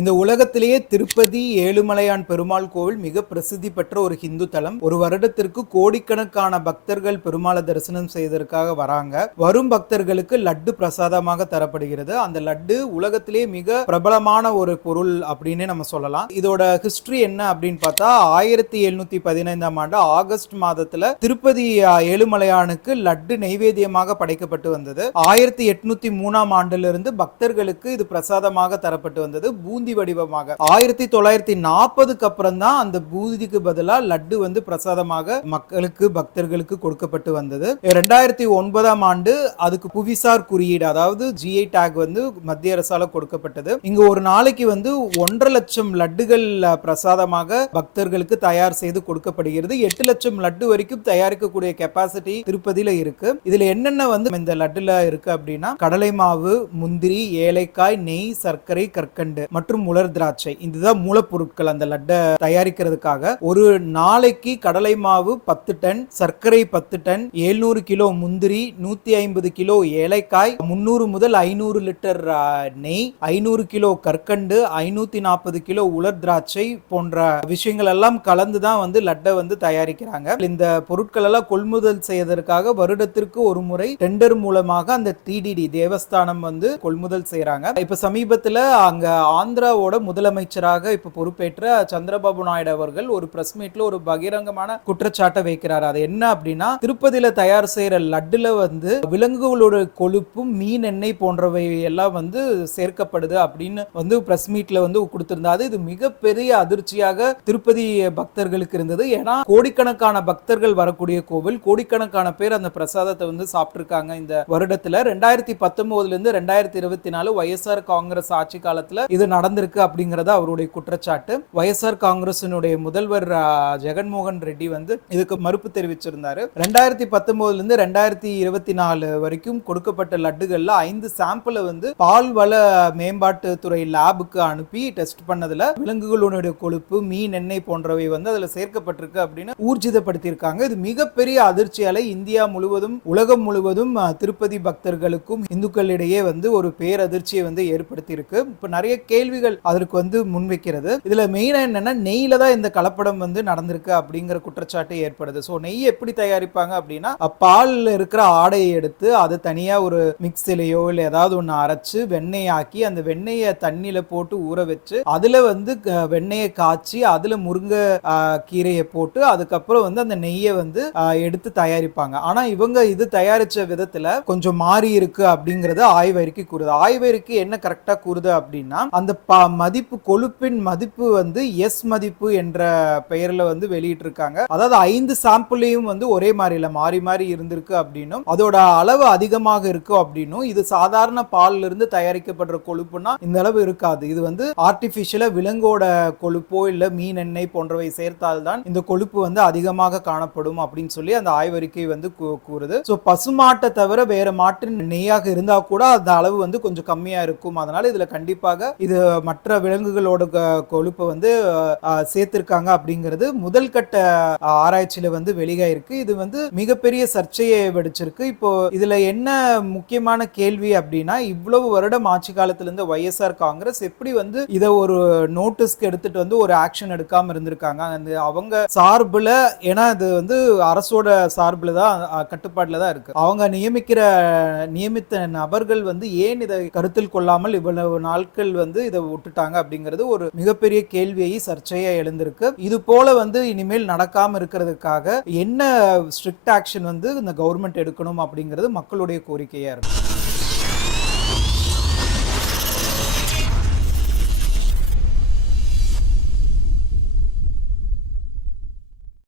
இந்த உலகத்திலேயே திருப்பதி ஏழுமலையான் பெருமாள் கோவில் மிக பிரசித்தி பெற்ற ஒரு ஹிந்து தலம். ஒரு வருடத்திற்கு கோடிக்கணக்கான பக்தர்கள் பெருமாளை தரிசனம் செய்வதற்காக வராங்க. வரும் பக்தர்களுக்கு லட்டு பிரசாதமாக தரப்படுகிறது. அந்த லட்டு உலகத்திலேயே மிக பிரபலமான ஒரு பொருள் அப்படின்னு நம்ம சொல்லலாம். இதோட ஹிஸ்டரி என்ன அப்படின்னு பார்த்தா ஆயிரத்தி எழுநூத்தி பதினைந்தாம் ஆண்டு ஆகஸ்ட் மாதத்துல திருப்பதி ஏழுமலையானுக்கு லட்டு நைவேத்தியமாக படைக்கப்பட்டு வந்தது. ஆயிரத்தி எட்நூத்தி மூணாம் ஆண்டிலிருந்து பக்தர்களுக்கு இது பிரசாதமாக தரப்பட்டு வந்தது. பூந்தி வடிவமாக. ஆயிரத்தி தொள்ளாயிரத்தி நாற்பதுக்கு அப்புறம் தான் அந்த பூந்திக்கு பதிலா லட்டு வந்து பிரசாதமாக மக்களுக்கு பக்தர்களுக்கு கொடுக்கப்பட்டு வந்தது. ரெண்டாயிரத்தி ஒன்பதாம் ஆண்டு அதுக்கு புவிசார் குறியீடு அதாவது ஜிஐ டேக் வந்து மத்திய அரசால கொடுக்கப்பட்டது. இங்க ஒரு நாளைக்கு வந்து ஒன்றரை லட்சம் லட்டுகள் பிரசாதமாக பக்தர்களுக்கு தயார் செய்து கொடுக்கப்படுகிறது. எட்டு லட்சம் லட்டு வரைக்கும் தயாரிக்கக்கூடிய கெப்பாசிட்டி திருப்பதியில இருக்கு. இதுல என்னென்ன வந்து இந்த லட்டுல இருக்கு அப்படின்னா கடலை மாவு முந்திரி ஏலைக்காய் நெய் சர்க்கரை கற்கண்டு. மற்றும் உலர் திராட்சை. இதுதான் மூலப்பொருட்கள் அந்த லட்டை தயாரிக்கிறதுக்காக. ஒரு நாளைக்கு கடலை மாவு பத்து டன் சர்க்கரை பத்து டன் 700 கிலோ முந்திரி நூத்தி ஐம்பது கிலோ ஏலைக்காய் முன்னூறு முதல் ஐநூறு லிட்டர் நெய் ஐநூறு கிலோ கற்கண்டு ஐநூத்தி நாற்பது கிலோ உலர் திராட்சை போன்ற விஷயங்கள் எல்லாம் கலந்து தான் வந்து லட்டை வந்து தயாரிக்கிறாங்க. இந்த பொருட்கள் எல்லாம் கொள்முதல் செய்வதற்காக வருடத்திற்கு ஒரு முறை டெண்டர் மூலமாக அந்த டிடிடி தேவஸ்தானம் வந்து கொள்முதல் செய்யறாங்க இப்ப சமீபத்துல அங்க ஆந்திராவோட முதலமைச்சராக இப்ப பொறுப்பேற்ற சந்திரபாபு நாயுடு அவர்கள் ஒரு பிரஸ் மீட்ல ஒரு பகிரங்கமான குற்றச்சாட்டை வைக்கிறார். அது என்ன அப்படின்னா திருப்பதியில தயார் செய்யற லட்டுல வந்து விலங்குகளோட கொழுப்பும் மீன் எண்ணெய் போன்றவை எல்லாம் வந்து சேர்க்கப்படுது அப்படின்னு வந்து பிரஸ் மீட்ல வந்து கொடுத்திருந்தாது இது மிகப்பெரிய அதிர்ச்சியாக திருப்பதி பக்தர்களுக்கு இருந்தது. ஏன்னா கோடிக்கணக்கான பக்தர்கள் வரக்கூடிய கோவில் கோடிக்கணக்கான பேர் அந்த பிரசாதத்தை வந்து சாப்பிட்டிருக்காங்க இந்த வருடத்துல. ரெண்டாயிரத்தி பத்தொன்பதுல இருந்து ரெண்டாயிரத்தி இருபத்தி நாலு ஒய்எஸ்ஆர் காங்கிரஸ் ஆட்சி காலத்துல இது நடந்திருக்கு அப்படிங்கறது அவருடைய குற்றச்சாட்டு. ஒய்எஸ்ஆர் காங்கிரசினுடைய முதல்வர் ஜெகன்மோகன் ரெட்டி வந்து இதுக்கு மறுப்பு தெரிவிச்சிருந்தாரு. ரெண்டாயிரத்தி பத்தொன்பதுல இருந்து ரெண்டாயிரத்தி இருபத்தி நாலு வரைக்கும் கொடுக்கப்பட்ட லட்டுகள்ல ஐந்து சாம்பிளை வந்து பால் வள மேம்பாட்டுத்துறை லேபுக்கு அனுப்பி டெஸ்ட் பண்ணதுல விலங்குகளுடைய கொழுப்பு மீன் எண்ணெய் போன்றவை வந்து அதுல சேர்க்கப்பட்டிருக்கு அப்படின்னு ஊர்ஜிதப்படுத்தியிருக்காங்க. இது மிகப்பெரிய அதிர்ச்சியால இந்தியா முழுவதும் உலகம் முழுவதும் திருப்பதி பக்தர்களுக்கும் இந்துக்களிடையே வந்து ஒரு பேரதிர்ச்சியை வந்து ஏற்படுத்தியிருக்கு. இப்போ நிறைய கேள்வி கேள்விகள் அதற்கு வந்து முன்வைக்கிறது. இதுல மெயினா என்னன்னா நெய்ல தான் இந்த கலப்படம் வந்து நடந்திருக்கு அப்படிங்கிற குற்றச்சாட்டு ஏற்படுது. ஸோ நெய் எப்படி தயாரிப்பாங்க அப்படின்னா பால்ல இருக்கிற ஆடையை எடுத்து அதை தனியா ஒரு மிக்சிலையோ இல்லை ஏதாவது ஒன்று அரைச்சு வெண்ணெய் ஆக்கி அந்த வெண்ணெயை தண்ணியில போட்டு ஊற வச்சு அதுல வந்து வெண்ணெயை காய்ச்சி அதுல முருங்கை ஆஹ், கீரையை போட்டு அதுக்கப்புறம் வந்து அந்த நெய்யை வந்து எடுத்து தயாரிப்பாங்க. ஆனா இவங்க இது தயாரிச்ச விதத்துல கொஞ்சம் மாறி இருக்கு அப்படிங்கறது ஆய்வறிக்கை கூறுது. ஆய்வறிக்கை என்ன கரெக்டா கூறுது அப்படின்னா அந்த பா மதிப்பு கொழுப்பின் மதிப்பு வந்து எஸ் மதிப்பு என்ற பெயரில் வந்து வெளியிட்டிருக்காங்க. அதாவது ஐந்து சாம்பிளையும் வந்து ஒரே மாதிரியில் மாறி மாறி இருந்திருக்கு அப்படின்னும் அதோட அளவு அதிகமாக இருக்கும் அப்படின்னும் இது சாதாரண பால்ல இருந்து தயாரிக்கப்படுற கொழுப்புனா இந்த அளவு இருக்காது. இது வந்து ஆர்டிஃபிஷியலாக விலங்கோட கொழுப்போ இல்லை மீன் எண்ணெய் போன்றவை சேர்த்தால்தான் இந்த கொழுப்பு வந்து அதிகமாக காணப்படும் அப்படின்னு சொல்லி அந்த ஆய்வறிக்கை வந்து கூ- கூறுது. ஸோ பசுமாட்டை தவிர வேற மாட்டின் நெய்யாக இருந்தால் கூட அந்த அளவு வந்து கொஞ்சம் கம்மியாக இருக்கும். அதனால இதில் கண்டிப்பாக இது மற்ற விலங்குகளோட கொழுப்பை வந்து சேர்த்திருக்காங்க அப்படிங்கிறது முதல் கட்ட ஆராய்ச்சியில வந்து வெளியாயிருக்கு. இது வந்து மிகப்பெரிய சர்ச்சையை வெடிச்சிருக்கு. இப்போ இதுல என்ன முக்கியமான கேள்வி அப்படின்னா இவ்வளவு வருடம் ஆட்சி காலத்துல இருந்து ஒய்எஸ்ஆர் காங்கிரஸ் எப்படி வந்து இதை ஒரு நோட்டீஸ்க்கு எடுத்துட்டு வந்து ஒரு ஆக்ஷன் எடுக்காம இருந்திருக்காங்க? அந்த அவங்க சார்புல ஏன்னா இது வந்து அரசோட சார்புல தான் கட்டுப்பாட்டில் கட்டுப்பாட்டுல தான் இருக்கு. அவங்க நியமிக்கிற நியமித்த நபர்கள் வந்து ஏன் இதை கருத்தில் கொள்ளாமல் இவ்வளவு நாட்கள் வந்து இதை விட்டுட்டாங்க அப்படிங்கிறது ஒரு மிகப்பெரிய கேள்வியை சர்ச்சையாக எழுந்திருக்கு. இது போல வந்து இனிமேல் நடக்காம இருக்கிறதுக்காக என்ன ஸ்ட்ரிக்ட் ஆக்ஷன் வந்து இந்த கவர்மெண்ட் எடுக்கணும் அப்படிங்கிறது மக்களுடைய கோரிக்கையா இருக்கு.